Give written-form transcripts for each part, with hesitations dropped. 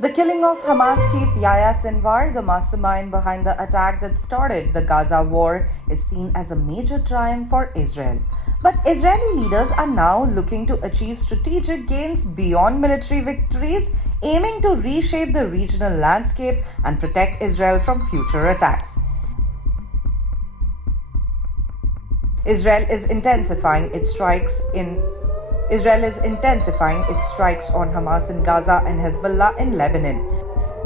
The killing of Hamas chief Yahya Sinwar, the mastermind behind the attack that started the Gaza war, is seen as a major triumph for Israel. But Israeli leaders are now looking to achieve strategic gains beyond military victories, aiming to reshape the regional landscape and protect Israel from future attacks. Israel is intensifying its strikes on Hamas in Gaza and Hezbollah in Lebanon.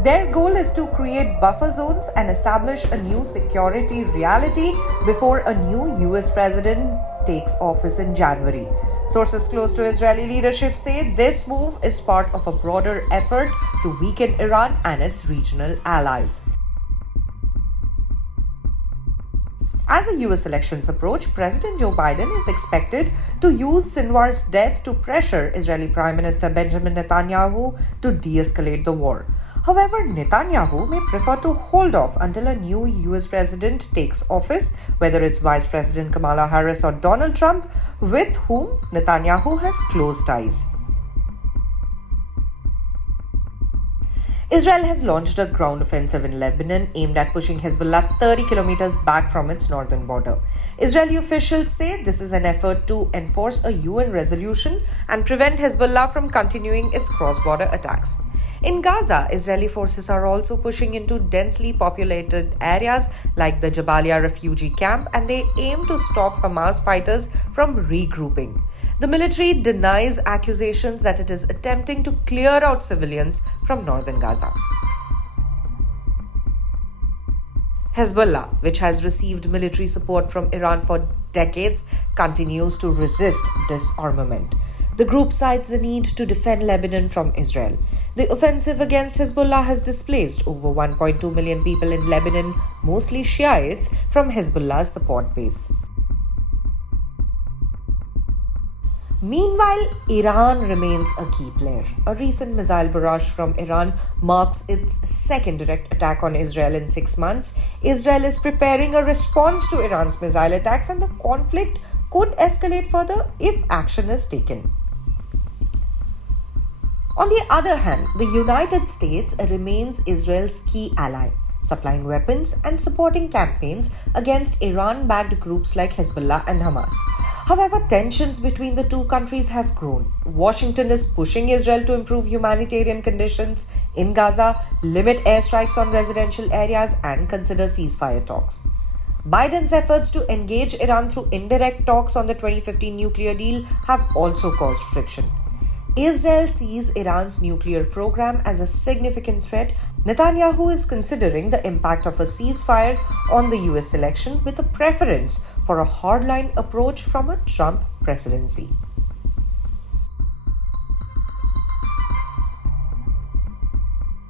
Their goal is to create buffer zones and establish a new security reality before a new US president takes office in January. Sources close to Israeli leadership say this move is part of a broader effort to weaken Iran and its regional allies. As the US elections approach, President Joe Biden is expected to use Sinwar's death to pressure Israeli Prime Minister Benjamin Netanyahu to de-escalate the war. However, Netanyahu may prefer to hold off until a new US president takes office, whether it's Vice President Kamala Harris or Donald Trump, with whom Netanyahu has close ties. Israel has launched a ground offensive in Lebanon aimed at pushing Hezbollah 30 kilometers back from its northern border. Israeli officials say this is an effort to enforce a UN resolution and prevent Hezbollah from continuing its cross-border attacks. In Gaza, Israeli forces are also pushing into densely populated areas like the Jabalia refugee camp, and they aim to stop Hamas fighters from regrouping. The military denies accusations that it is attempting to clear out civilians from northern Gaza. Hezbollah, which has received military support from Iran for decades, continues to resist disarmament. The group cites the need to defend Lebanon from Israel. The offensive against Hezbollah has displaced over 1.2 million people in Lebanon, mostly Shiites, from Hezbollah's support base. Meanwhile, Iran remains a key player. A recent missile barrage from Iran marks its second direct attack on Israel in 6 months. Israel is preparing a response to Iran's missile attacks, and the conflict could escalate further if action is taken. On the other hand, the United States remains Israel's key ally, supplying weapons and supporting campaigns against Iran-backed groups like Hezbollah and Hamas. However, tensions between the two countries have grown. Washington is pushing Israel to improve humanitarian conditions in Gaza, limit airstrikes on residential areas, and consider ceasefire talks. Biden's efforts to engage Iran through indirect talks on the 2015 nuclear deal have also caused friction. Israel sees Iran's nuclear program as a significant threat. Netanyahu is considering the impact of a ceasefire on the US election, with a preference for a hardline approach from a Trump presidency.